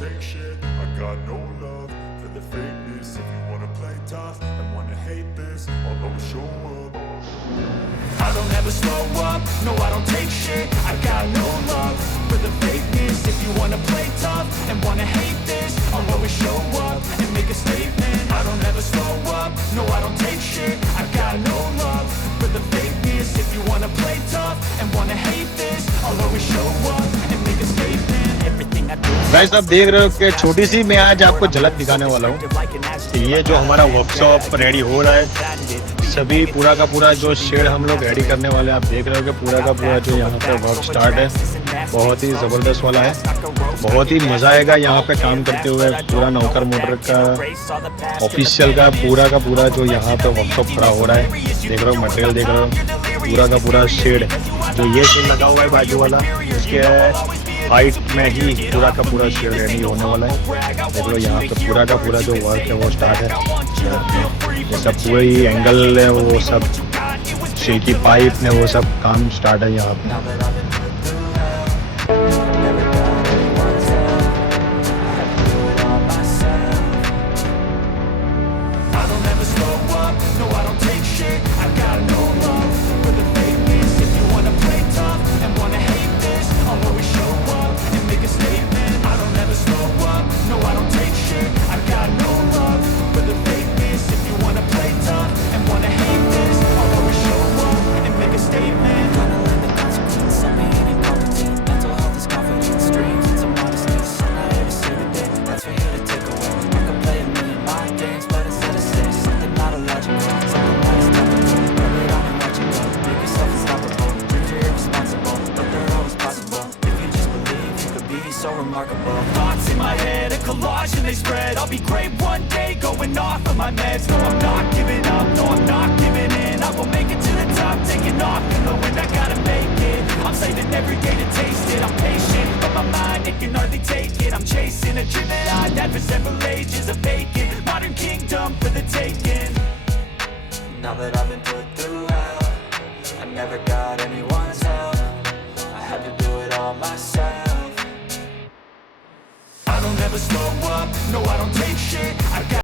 take shit. I got no love for the fakeness. If you wanna play tough and wanna hate this, I'll always show up. I don't ever slow up, no I don't take shit. I got no love for the fakeness. If you wanna play tough and wanna hate this, I'll always show up and make a statement. I don't ever slow up, no I don't take shit. I got no love for the fakeness. If you wanna play tough and wanna hate this, I'll always show up and make a statement. Everything I do. Guys आप देख रहे हो कि छोटी सी मैं आज आपको झलक दिखाने वाला हूँ। ये जो हमारा वर्कशॉप रेडी हो रहा है, सभी पूरा का पूरा जो शेड हम लोग रेडी करने वाले हैं, आप देख रहे हो कि पूरा का पूरा जो यहाँ पे वर्क स्टार्ट है, बहुत ही ज़बरदस्त वाला है। बहुत ही मज़ा आएगा यहाँ पे काम करते हुए। पूरा नौकर मोटर का ऑफिशियल का पूरा जो यहाँ पे वर्कशॉप खड़ा हो रहा है, देख रहे हो मटेरियल, देख रहे हो पूरा का पूरा शेड। जो ये शेड लगा हुआ है बाजू वाला, इसके हाइट में ही पूरा का पूरा शेड रेडी होने वाला है। देख लो यहाँ पे पूरा का पूरा जो वर्क है वो स्टार्ट है। ये सब पूरी एंगल है, वो सब शेकी पाइप ने वो सब काम स्टार्ट है यहाँ पे। Thoughts in my head, a collage and they spread. I'll be great one day, going off of my meds. No, I'm not giving up, no, I'm not giving in. I will make it to the top, taking off in the wind. I gotta make it, I'm saving every day to taste it. I'm patient, but my mind, it can hardly take it. I'm chasing a dream that I've had for several ages. A vacant, modern kingdom for the taking. Now that I've been put through hell, I never got anyone's help. I had to do it all myself. I don't ever slow up, no I don't take shit. I got